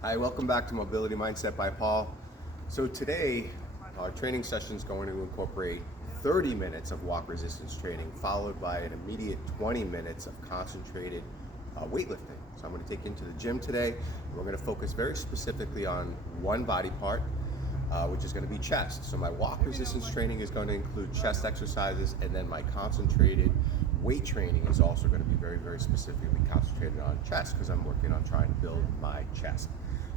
Hi, welcome back to Mobility Mindset by Paul. So today, our training session is going to incorporate 30 minutes of walk resistance training, followed by an immediate 20 minutes of concentrated weightlifting. So I'm going to take you into the gym today. We're going to focus very specifically on one body part, which is going to be chest. So my walk resistance training is going to include chest exercises, and then my concentrated weight training is also going to be very, very specifically concentrated on chest because I'm working on trying to build my chest.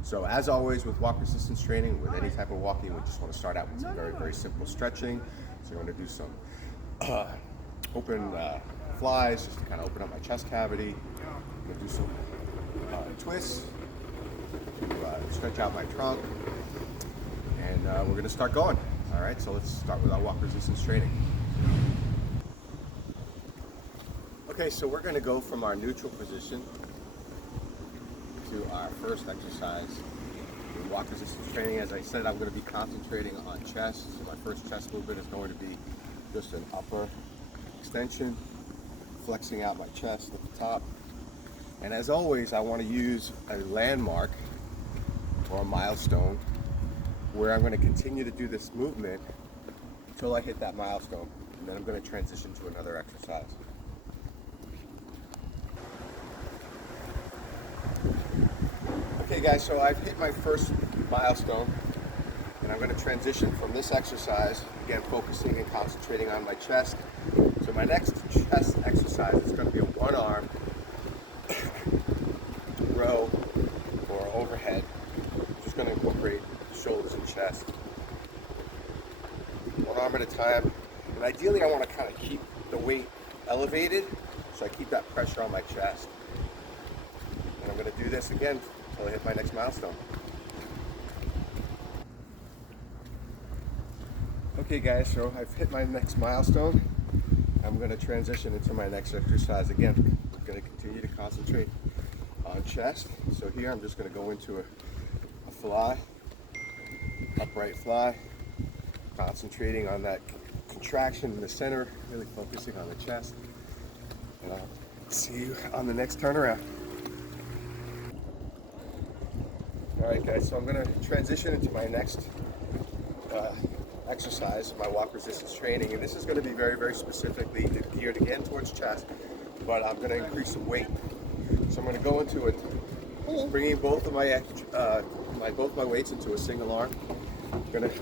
So as always with walk resistance training, with any type of walking, we just want to start out with some very, very simple stretching. So we're going to do some open flies, just to kind of open up my chest cavity. I'm going to do some twists to stretch out my trunk. And we're going to start going. All right, so let's start with our walk resistance training. Okay, so we're going to go from our neutral position to our first exercise. In walk resistance training, as I said, I'm going to be concentrating on chest. So my first chest movement is going to be just an upper extension, flexing out my chest at the top. And as always, I want to use a landmark or a milestone where I'm going to continue to do this movement until I hit that milestone. And then I'm going to transition to another exercise. Okay guys, so I've hit my first milestone and I'm going to transition from this exercise, again focusing and concentrating on my chest. So my next chest exercise is going to be a one arm row or overhead. I'm just going to incorporate shoulders and chest. One arm at a time. And ideally I want to kind of keep the weight elevated so I keep that pressure on my chest. And I'm going to do this again until I hit my next milestone. Okay guys, so I've hit my next milestone. I'm going to transition into my next exercise again. I'm going to continue to concentrate on chest. So here I'm just going to go into a fly, upright fly, concentrating on that contraction in the center, really focusing on the chest. And I'll see you on the next turnaround. Alright guys, so I'm going to transition into my next exercise, my walk resistance training, and this is going to be very, very specifically geared again towards chest, but I'm going to increase the weight. So I'm going to go into it, bringing both of my both my weights into a single arm. I'm going to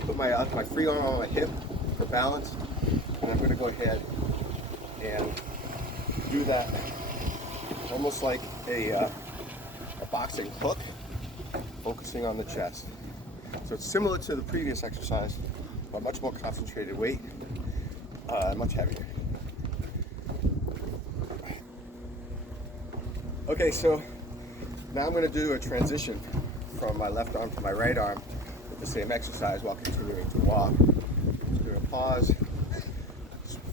put my free arm on my hip for balance, and I'm going to go ahead and do that almost like a boxing hook, focusing on the chest. So it's similar to the previous exercise, but much more concentrated weight, much heavier. Okay, so now I'm going to do a transition from my left arm to my right arm with the same exercise while continuing to walk. Just going to pause,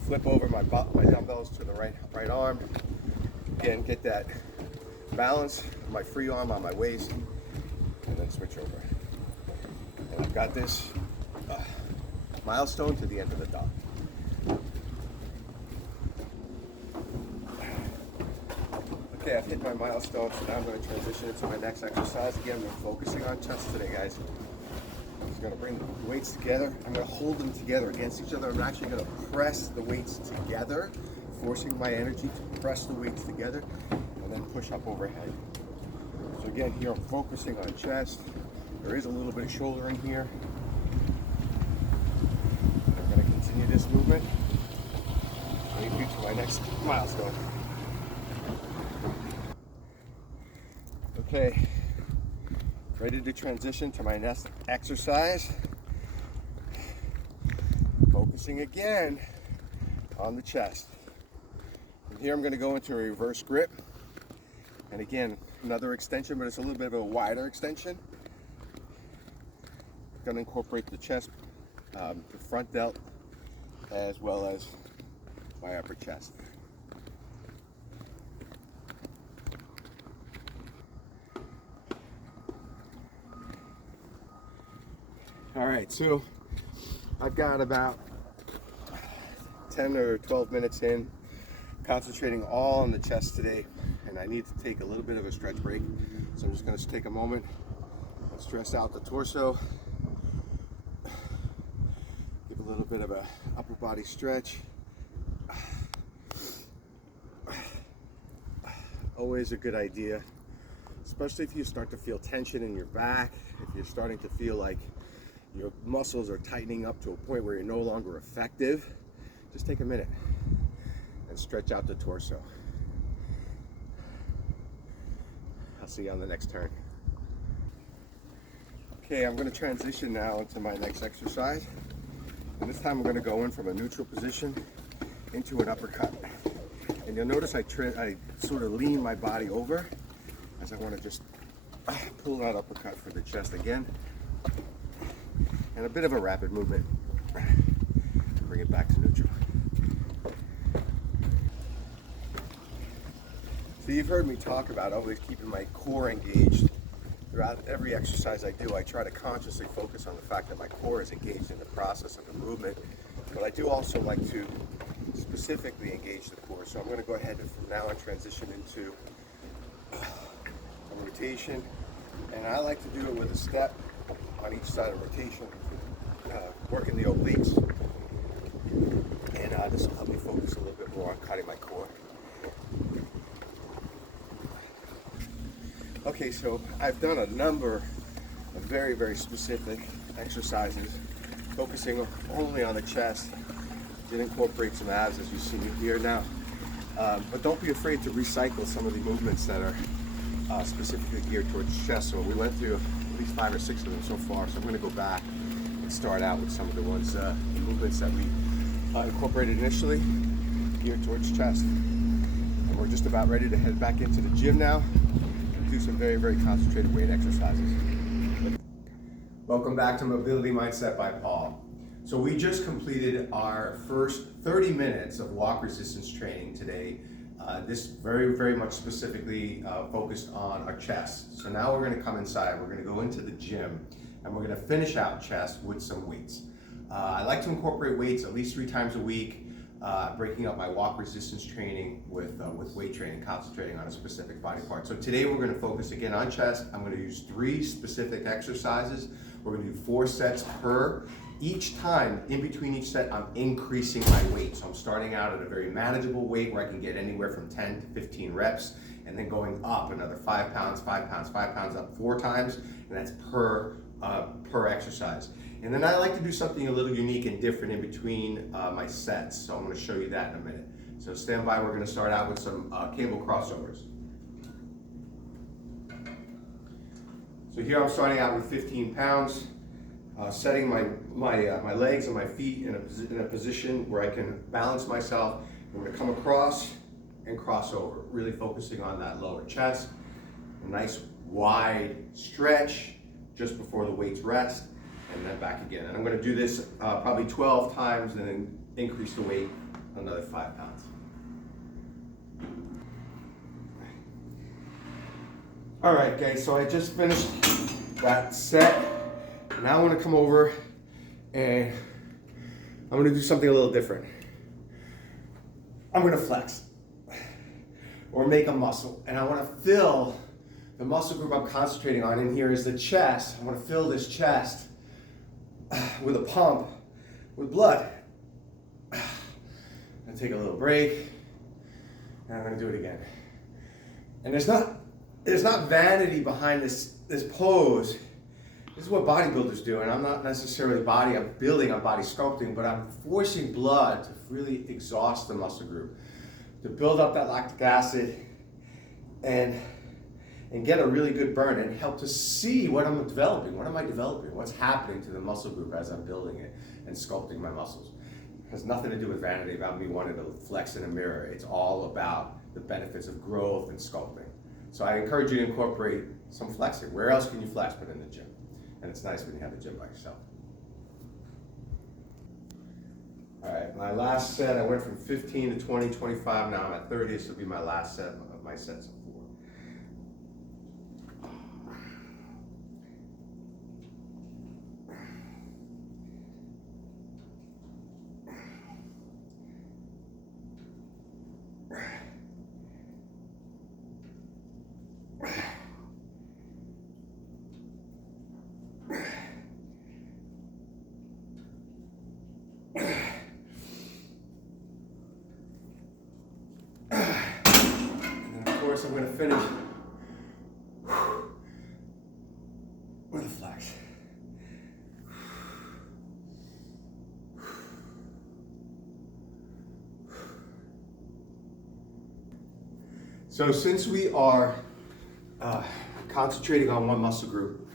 flip over my dumbbells to the right arm. Again, get that balance, my free arm on my waist, and then switch over. And I've got this milestone to the end of the dog. Okay, I've hit my milestone, so now I'm going to transition into my next exercise. Again, we're focusing on chest today, guys. I'm just going to bring the weights together. I'm going to hold them together against each other. I'm actually going to press the weights together, forcing my energy to press the weights together, and then push up overhead. So again, here I'm focusing on chest. There is a little bit of shoulder in here. I'm going to continue this movement. Lead you to my next milestone. Okay, ready to transition to my next exercise. Focusing again on the chest. And here I'm going to go into a reverse grip. And again, another extension, but it's a little bit of a wider extension. Going to incorporate the chest, the front delt, as well as my upper chest. All right, so I've got about 10 or 12 minutes in, concentrating all on the chest today, and I need to take a little bit of a stretch break. So I'm just going to take a moment and stress out the torso. Give a little bit of a upper body stretch. Always a good idea, especially if you start to feel tension in your back, if you're starting to feel like your muscles are tightening up to a point where you're no longer effective. Just take a minute and stretch out the torso. I'll see you on the next turn. Okay, I'm going to transition now into my next exercise. And this time I'm going to go in from a neutral position into an uppercut. And you'll notice I sort of lean my body over as I want to just pull that uppercut for the chest again. And a bit of a rapid movement. Bring it back to neutral. So you've heard me talk about always keeping my core engaged. Throughout every exercise I do, I try to consciously focus on the fact that my core is engaged in the process of the movement. But I do also like to specifically engage the core. So I'm going to go ahead and from now on transition into a rotation. And I like to do it with a step on each side of rotation, working the obliques. And this will help me focus a little bit more on cutting my core. Okay, so I've done a number of very, very specific exercises, focusing only on the chest. Did incorporate some abs as you see me here now. But don't be afraid to recycle some of the movements that are specifically geared towards chest. So we went through at least 5 or 6 of them so far. So I'm going to go back and start out with some of the ones, the movements that we incorporated initially geared towards chest. And we're just about ready to head back into the gym now and do some very, very concentrated weight exercises. Welcome back to Mobility Mindset by Paul. So we just completed our first 30 minutes of walk resistance training today. This very, very much specifically focused on our chest. So now we're going to come inside, we're going to go into the gym, and we're going to finish out chest with some weights. I like to incorporate weights at least 3 times a week, breaking up my walk resistance training with weight training, concentrating on a specific body part. So today we're going to focus again on chest. I'm going to use 3 specific exercises. We're going to do 4 sets per. Each time, in between each set, I'm increasing my weight. So I'm starting out at a very manageable weight where I can get anywhere from 10 to 15 reps, and then going up another 5 pounds, 5 pounds, 5 pounds, up 4 times, and that's per exercise. And then I like to do something a little unique and different in between my sets. So I'm going to show you that in a minute. So stand by, we're going to start out with some cable crossovers. So here I'm starting out with 15 pounds. Setting my legs and my feet in a position where I can balance myself. I'm going to come across and cross over, really focusing on that lower chest. A nice wide stretch just before the weights rest, and then back again. And I'm going to do this probably 12 times and then increase the weight another 5 pounds. All right, guys, so I just finished that set. Now I want to come over and I'm going to do something a little different. I'm going to flex or make a muscle, and I want to fill the muscle group I'm concentrating on in here is the chest. I want to fill this chest with a pump with blood. I'm going to take a little break and I'm going to do it again. And there's not vanity behind this pose. This is what bodybuilders do, and I'm not necessarily I'm building on body sculpting, but I'm forcing blood to really exhaust the muscle group, to build up that lactic acid and get a really good burn and help to see what I'm developing. What am I developing? What's happening to the muscle group as I'm building it and sculpting my muscles? It has nothing to do with vanity, about me wanting to flex in a mirror. It's all about the benefits of growth and sculpting. So I encourage you to incorporate some flexing. Where else can you flex but in the gym? And it's nice when you have a gym by yourself. All right, my last set, I went from 15 to 20, 25, now I'm at 30. This will be my last set of my sets of 4. I'm going to finish with a flex. So since we are concentrating on one muscle group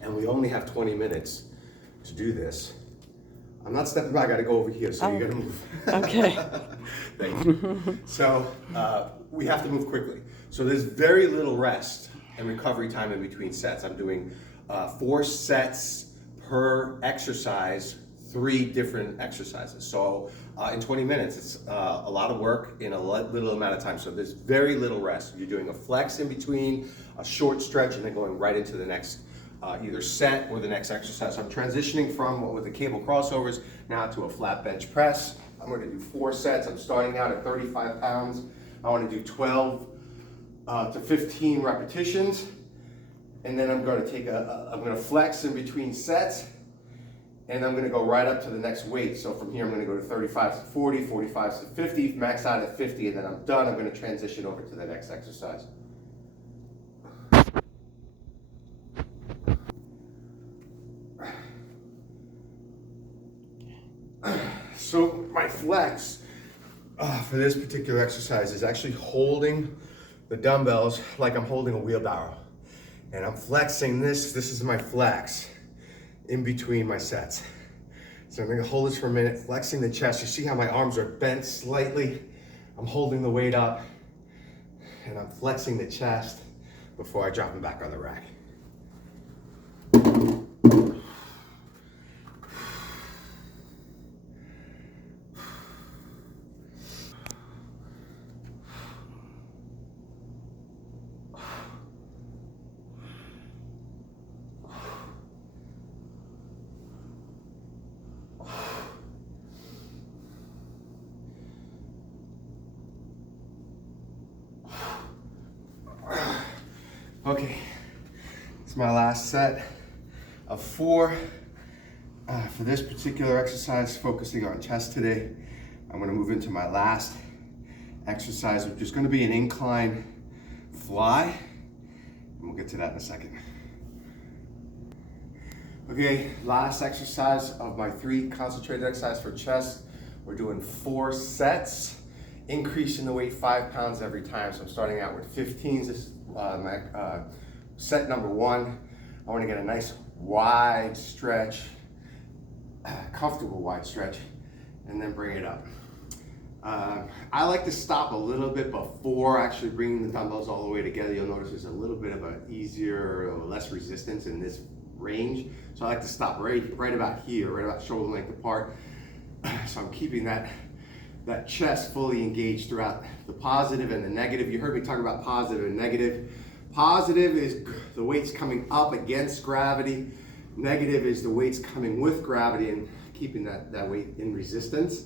and we only have 20 minutes to do this, I'm not stepping back, I gotta go over here, so you're gonna move. Okay. Thank you. So we have to move quickly. So there's very little rest and recovery time in between sets. I'm doing 4 sets per exercise, 3 different exercises. So in 20 minutes, it's a lot of work in a little amount of time. So there's very little rest. You're doing a flex in between, a short stretch, and then going right into the next either set or the next exercise. So I'm transitioning from with the cable crossovers now to a flat bench press. I'm going to do 4 sets. I'm starting out at 35 pounds. I want to do 12 to 15 repetitions, and then I'm going to take I'm going to flex in between sets, and I'm going to go right up to the next weight. So from here I'm going to go to 35s to 40, 45s to 50, max out at 50, and then I'm done. I'm going to transition over to the next exercise. So my flex for this particular exercise is actually holding the dumbbells like I'm holding a wheelbarrow. And I'm flexing this is my flex in between my sets. So I'm gonna hold this for a minute, flexing the chest. You see how my arms are bent slightly? I'm holding the weight up and I'm flexing the chest before I drop them back on the rack. Okay, it's my last set of 4 for this particular exercise, focusing on chest today. I'm going to move into my last exercise, which is going to be an incline fly, and we'll get to that in a second. Okay, last exercise of my 3 concentrated exercises for chest. We're doing 4 sets, increasing the weight 5 pounds every time. So I'm starting out with 15s. This is my set number 1. I want to get a nice wide stretch, comfortable wide stretch, and then bring it up. I like to stop a little bit before actually bringing the dumbbells all the way together. You'll notice there's a little bit of an easier or less resistance in this range. So I like to stop right about here, right about shoulder length apart. So I'm keeping that chest fully engaged throughout the positive and the negative. You heard me talk about positive and negative. Positive is the weight's coming up against gravity. Negative is the weight's coming with gravity and keeping that weight in resistance,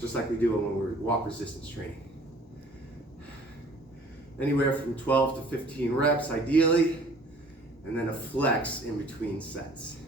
just like we do when we're walk resistance training. Anywhere from 12 to 15 reps, ideally, and then a flex in between sets.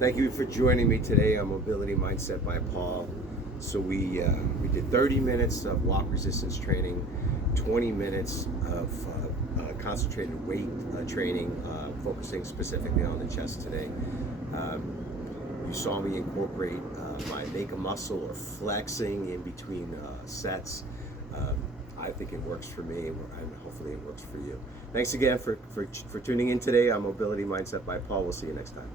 Thank you for joining me today on Mobility Mindset by Paul. So we did 30 minutes of walk resistance training, 20 minutes of concentrated weight training, focusing specifically on the chest today. You saw me incorporate my make a muscle or flexing in between sets. I think it works for me, and hopefully it works for you. Thanks again for tuning in today on Mobility Mindset by Paul. We'll see you next time.